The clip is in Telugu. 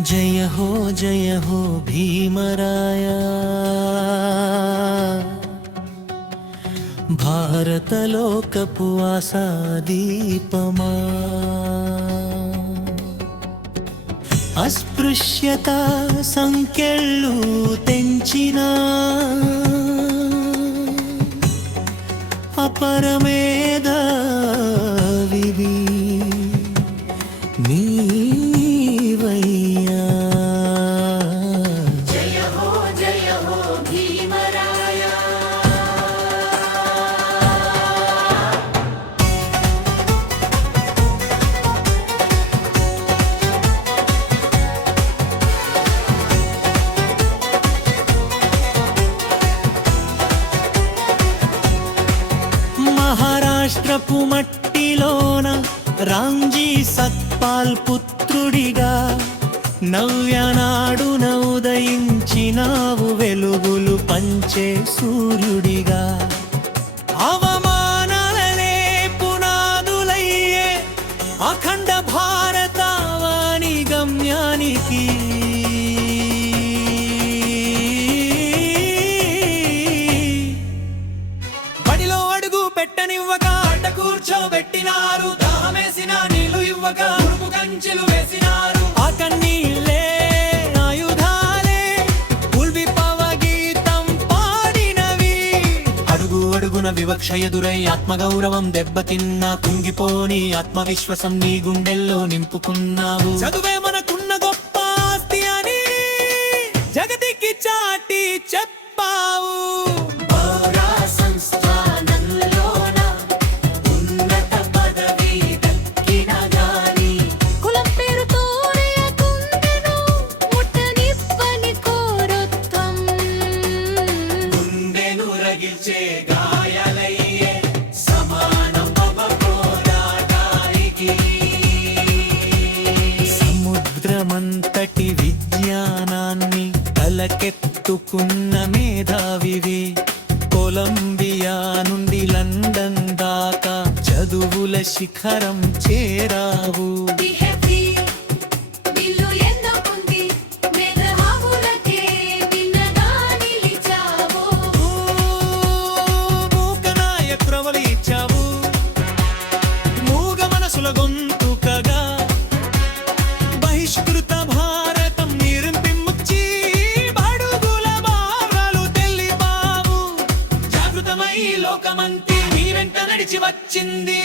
जय हो भीमराया भारतलोकपु आशादीपमा अस्पृश्यता संख्यल्लु तेंचिना अपरमेधाविवी नीवैया जय हो भीमराया महाराष्ट्रపు మట్టిలోన రాంజీ సత్పాల్ పుత్రుడిగా నవ్యనాడున ఉదయించినావు వెలుగులు పంచే సూర్యుడిగా అవమానాలనే పునాదులయ్యే అఖండ భారతావాణి గమ్యానికి బడిలో అడుగు పెట్టనివ్వక అడ్డ కూర్చోబెట్టినారు దాహమేసిన నీళ్లు ఇవ్వక ఉరుపు కంచెలు వేసినారు ఆ కన్నీళ్ళే ఆయుధాలే ఉల్విపవ గీతం పాడినవి అడుగు అడుగున వివక్ష ఎదురై ఆత్మగౌరవం దెబ్బతిన్న కుంగిపోని ఆత్మవిశ్వాసం నీ గుండెల్లో నింపుకున్నావు చదువే మనకున్న గొప్ప ఆస్తి అని జగతికి చాటి చెప్పావు సముద్రమంతటి విజ్ఞానాన్ని తలకెత్తుకున్న మేధావివి కొలంబియా నుండి లండన్ దాకా చదువుల శిఖరం చేరావు గొంతుకగా బహిష్కృత భారతం నిర్మించి బడుగుల బావలు తెలిపావు జాగృతమై లోకమంతి నీ వెంట నడిచి వచ్చింది